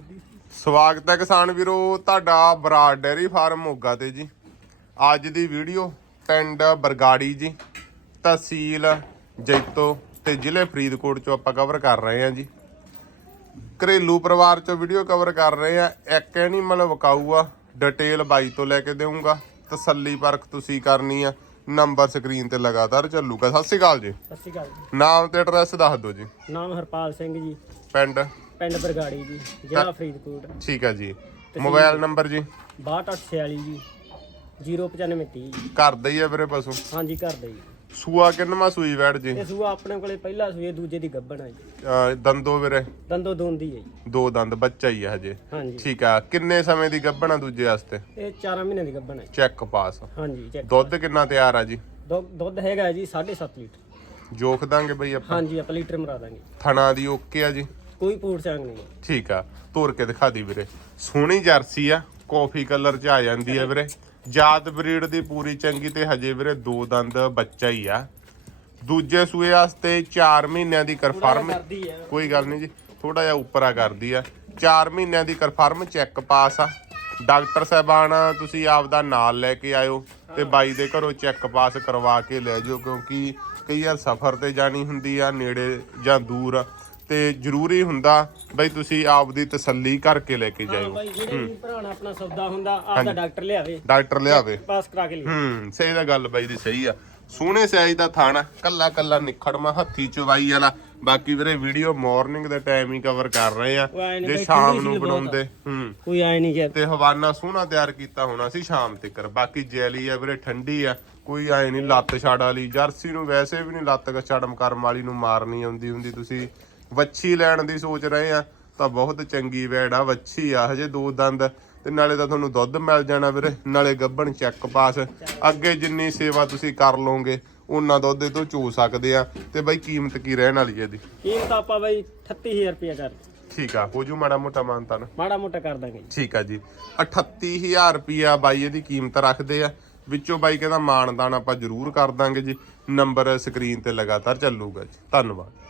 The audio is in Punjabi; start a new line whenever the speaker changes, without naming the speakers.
ਸਵਾਗਤ ਹੈ ਕਿਸਾਨ ਵੀਰੋ, ਤੁਹਾਡਾ ਬਰਾੜ ਡੈਰੀ ਫਾਰਮ ਮੋਗਾ ਤੇ ਜੀ। ਅੱਜ ਦੀ ਵੀਡੀਓ ਪਿੰਡ ਬਰਗਾੜੀ ਜੀ, ਤਹਿਸੀਲ ਜੈਤੋ ਤੇ ਜ਼ਿਲ੍ਹੇ ਫਰੀਦਕੋਟ ਚੋਂ ਆਪਾਂ ਕਵਰ ਕਰ ਰਹੇ ਹਾਂ ਜੀ। ਘਰੇਲੂ ਪਰਿਵਾਰ ਚੋਂ ਵੀਡੀਓ ਕਵਰ ਕਰ ਰਹੇ ਆ ਇੱਕ ਐਨੀਮਲ ਵਿਕਾਊ ਆ ਡਿਟੇਲ ਬਾਈ ਤੋਂ ਲੈ ਕੇ ਦੇਵਾਂਗਾ ਤਸੱਲੀ ਪਰਖ ਤੁਸੀਂ ਕਰਨੀ ਆ। ਨੰਬਰ ਸਕਰੀਨ ਤੇ ਲਗਾਤਾਰ ਚੱਲੂਗਾ। ਸਤਿ ਸ਼੍ਰੀ ਅਕਾਲ ਜੀ।
ਸਤਿ ਸ਼੍ਰੀ ਅਕਾਲ ਜੀ।
ਨਾਮ ਤੇ ਐਡਰੈਸ ਦੱਸ ਦਿਓ ਜੀ।
ਨਾਮ ਹਰਪਾਲ ਸਿੰਘ ਜੀ।
ਪਿੰਡ?
ਪਿੰਡ ਬਰਗਾੜੀ ਜੀ ਜ਼ਿਲ੍ਹਾ ਫਰੀਦਕੋਟ।
ਠੀਕ ਆ ਜੀ। ਮੋਬਾਈਲ ਨੰਬਰ ਜੀ?
6246 ਜੀ 09530 ਜੀ।
ਘਰ ਦਾ ਹੀ ਆ ਵੀਰੇ ਪਸ਼ੂ?
ਹਾਂਜੀ ਘਰ ਦਾ ਜੀ
ਸੂਆ ਕਿੰਨਵਾਂ ਸੂਈ ਵੈੜ ਜੀ?
ਇਹ ਸੂਆ ਆਪਣੇ ਕੋਲੇ ਪਹਿਲਾ ਸੂਏ ਦੂਜੇ ਦੀ ਗੱਭਣ ਹੈ ਜੀ।
ਅਹ ਦੰਦੋ ਵੀਰੇ?
ਦੰਦੋ ਦੋਂਦੀ ਹੈ ਜੀ।
ਦੋ ਦੰਦ ਬੱਚਾ ਹੀ ਆ ਹਜੇ।
ਹਾਂਜੀ।
ਠੀਕ ਆ ਕਿੰਨੇ ਸਮੇਂ ਦੀ ਗੱਭਣਾ ਦੂਜੇ ਵਾਸਤੇ?
ਇਹ 4 ਮਹੀਨੇ ਦੀ ਗੱਭਣ ਹੈ ਜੀ।
Check pass.
ਹਾਂਜੀ ਚੈੱਕ
ਦੁੱਧ ਕਿੰਨਾ ਤਿਆਰ ਆ ਜੀ?
ਦੁੱਧ ਦੁੱਧ ਹੈਗਾ ਜੀ 7.5 ਲੀਟਰ।
ਜੋਖ ਦਾਂਗੇ ਬਈ ਆਪਾਂ?
ਹਾਂਜੀ ਆਪਾਂ ਲੀਟਰ ਮਰਾ ਦਾਂਗੇ।
ਥਣਾ ਦੀ ਓਕੇ ਆ ਜੀ?
ਕੋਈ ਪੂਰ ਚਾਂਗ ਨਹੀਂ ਹੈ।
ਠੀਕ ਆ ਤੋਰ ਕੇ ਦਿਖਾ ਦੀ ਵੀਰੇ। ਸੋਹਣੀ ਜਰਸੀ ਆ ਕਾਫੀ ਕਲਰ ਚ ਆ ਜਾਂਦੀ ਆ ਵੀਰੇ। ਜਾਤ ਬਰੀਡ ਦੀ ਪੂਰੀ ਚੰਗੀ ਤੇ ਹਜੇ ਵੀਰੇ ਦੋ ਦੰਦ ਬੱਚਾ ਹੀ ਆ। ਦੂਜੇ ਸੂਏ ਵਾਸਤੇ 4 ਮਹੀਨਿਆਂ ਦੀ ਕਨਫਰਮ ਕੋਈ ਗੱਲ ਨਹੀਂ ਜੀ ਥੋੜਾ ਜਿਹਾ ਉੱਪਰਾ ਕਰਦੀ ਆ। 4 ਮਹੀਨਿਆਂ ਦੀ ਕਨਫਰਮ ਚੈੱਕ ਪਾਸ ਆ। ਡਾਕਟਰ ਸਾਹਿਬਾਨ ਤੁਸੀਂ ਆਪਦਾ ਨਾਲ ਲੈ ਕੇ ਆਇਓ ਤੇ ਬਾਈ ਦੇ ਘਰੋਂ ਚੈੱਕ ਪਾਸ ਕਰਵਾ ਕੇ ਲੈ ਜਾਓ ਕਿਉਂਕਿ ਕਈ ਵਾਰ ਸਫ਼ਰ ਤੇ ਜਾਣੀ ਹੁੰਦੀ ਆ ਨੇੜੇ ਜਾਂ ਦੂਰ। ਤੇ ਜ਼ਰੂਰੀ ਹੁੰਦਾ ਬਈ ਤੁਸੀਂ ਆਪਦੀ ਤਸੱਲੀ ਕਰਕੇ ਲੈ ਕੇ
ਹਾਂ
ਜਾਇਓ
ਬਾਈ ਜਿਹੜੇ ਵੀ ਭਰਾਣਾ ਆਪਣਾ ਸੌਦਾ ਹੁੰਦਾ ਆਪਦਾ ਡਾਕਟਰ ਲਿਆਵੇ
ਡਾਕਟਰ ਲਿਆਵੇ।
ਪਾਸ ਕਰਾ ਕੇ ਲਿਆਵੇ।
ਹੂੰ ਸਹੀ ਦਾ ਗੱਲ ਬਾਈ ਦੀ ਸਹੀ ਆ। ਸੋਹਣੇ ਸਾਈਜ਼ ਦਾ ਥਾਣਾ ਕੱਲਾ ਕੱਲਾ ਨਿਖੜਮਾ ਹੱਥੀ ਚਵਾਈ ਵਾਲਾ ਬਾਕੀ ਵੀਰੇ ਵੀਡੀਓ ਮਾਰਨਿੰਗ ਦੇ ਟਾਈਮ ਹੀ ਕਵਰ ਕਰ ਰਹੇ ਆ
ਉਹ ਐਂ ਨੀ
ਜੇ
ਬਈ
ਸ਼ਾਮ
ਠੰਡੀ
ਨੂੰ
ਸੀ ਬਹੁਤ।
ਬਣਾਉਂਦੇ ਹੂੰ।
ਕੋਈ ਆਏ ਨਹੀਂ ਜੇ
ਤੇ ਹਵਾਨਾ ਸੋਹਣਾ ਤਿਆਰ ਕੀਤਾ ਹੋਣਾ ਸੀ ਸ਼ਾਮ ਤੱਕ ਬਾਕੀ ਜੈਲੀ ਆ ਵੀਰੇ ਠੰਡੀ ਆ ਕੋਈ ਆਏ ਨਹੀਂ ਲੱਤ ਛੜ ਵਾਲੀ। ਜਰਸੀ ਨੂੰ ਵੈਸੇ ਵੀ ਨਹੀਂ ਲੱਤ ਛੜਮ ਕਰਮ ਵਾਲੀ ਨੂੰ ਮਾਰਨੀ ਆਉਂਦੀ ਹੁੰਦੀ ਤੁਸੀਂ ਵੱਛੀ ਲੈਣ ਦੀ ਸੋਚ ਰਹੇ ਆ ਤਾਂ ਬਹੁਤ ਚੰਗੀ ਵੈੜ ਆ ਵੱਛੀ ਆ ਹਜੇ ਦੋ ਦੰਦ। ਤੇ ਨਾਲੇ ਤਾਂ ਤੁਹਾਨੂੰ ਦੁੱਧ ਮਿਲ ਜਾਣਾ ਵੀਰੇ ਨਾਲੇ ਗੱਬਣ ਚੈੱਕ ਪਾਸ। ਅੱਗੇ ਜਿੰਨੀ ਸੇਵਾ ਤੁਸੀਂ ਕਰ ਲਓਗੇ ਉਹਨਾਂ ਦੁੱਧ ਤੋਂ ਚੋ ਸਕਦੇ ਆ। ਤੇ ਬਾਈ ਕੀਮਤ ਕੀ ਰਹਿਣ ਵਾਲੀ ਹੈ ਇਹਦੀ?
ਕੀਮਤ ਆਪਾਂ ਬਾਈ 38000 ਰੁਪਇਆ ਕਰ
ਠੀਕ ਆ ਹੋ ਜੂ ਮਾੜਾ ਮੋਟਾ ਮਾਨਤਾ ਨਾ
ਮਾੜਾ ਮੋਟਾ ਕਰ ਦਾਂਗੇ
ਠੀਕ ਆ ਜੀ। 38000 ਰੁਪਿਆ ਬਾਈ ਇਹਦੀ ਕੀਮਤ ਰੱਖਦੇ ਆ। ਵਿੱਚੋਂ ਬਾਈ ਕਹਿੰਦਾ ਮਾਨਦਾਨ ਆਪਾਂ ਜ਼ਰੂਰ ਕਰ ਦਾਂਗੇ ਜੀ। ਨੰਬਰ ਸਕਰੀਨ ਤੇ ਲਗਾਤਾਰ ਚੱਲੂਗਾ ਜੀ। ਧੰਨਵਾਦ।